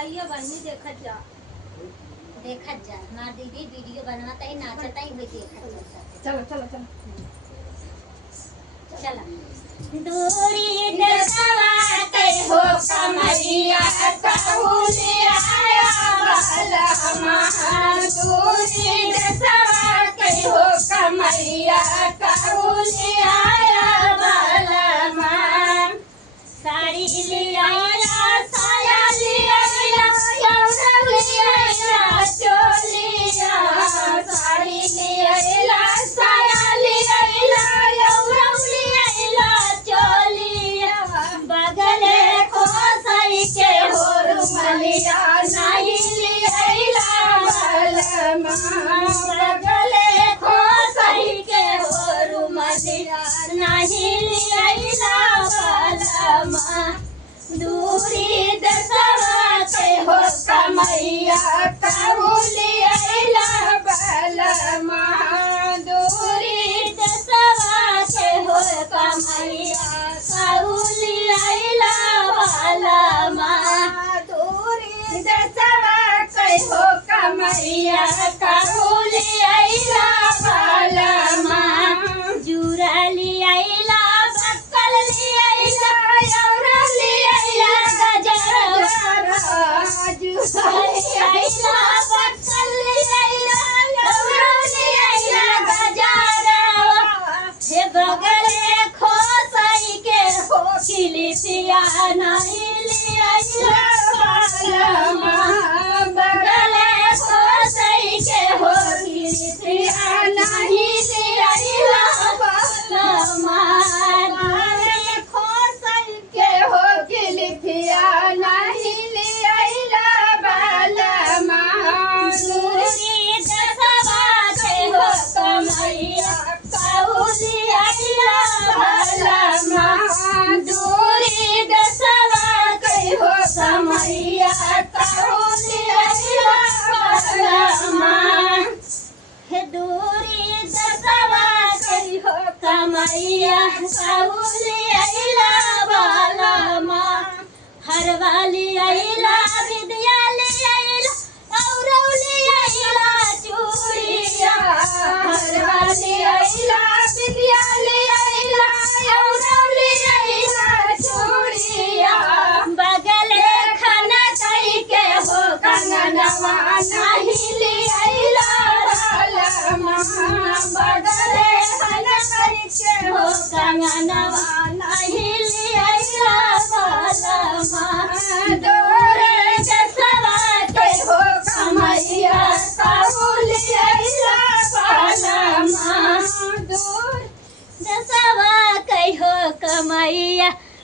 भैया बहनी देखत जा ना दीदी वीडियो बनवाता ही नाचता ही हुई देखत जा। चलो चलो चलो चला दूरी दसवा के हो कमरिया कहूले आया बालमा दूरी दसवा के हो कमरिया कहूले आया बालमा साड़ी लिया साया लिया यौरा लिया चोलिया साड़ी लिया साया लिया यौरा बगले को सही के हो रुमलिया नहीं लिया बालमा बगले को सही के हो रुमलिया नहीं लिया बालमा दूरी दसवा के हो कमैया कहूलिया बालमा दूरी दसवा के हो कमैया कहूलिया बालमा दूरी दसवा के हो कमैया कहूलिया बालमा जुरा लिया बक्कल लिया यौरा लिया गजरवा जुरा बक्कल लिया यौरा लिया गजरवा हे बगले खोसई के हो खिलिसिया नहीं लिया बालमा बगले खोसई के हो खिलिसिया नहीं लिया बालमा खोसई के हो खिलिसिया नहीं लिया बालमा दूरी दसवा के हो कमैया कहूलिया बालमा दूरी दसवा के हो कमैया कहूलिया बालमा हे दूरी दसवा के हो कमैया कहूलिया बालमा हरवाली आइला विद्या ले आइला औरौली आइला चूड़िया हरवाली आइला विद्या ले आइला औरौली आइला चूड़िया बगले खाना कई के हो कंगनवा नहीं ले आइला बालमा बगले खाना कई के हो कंगनवा नहीं ले आइला बालमा दूरी दसवा के हो कमैया कहूलिया बालमा दूर दसवा के हो कमैया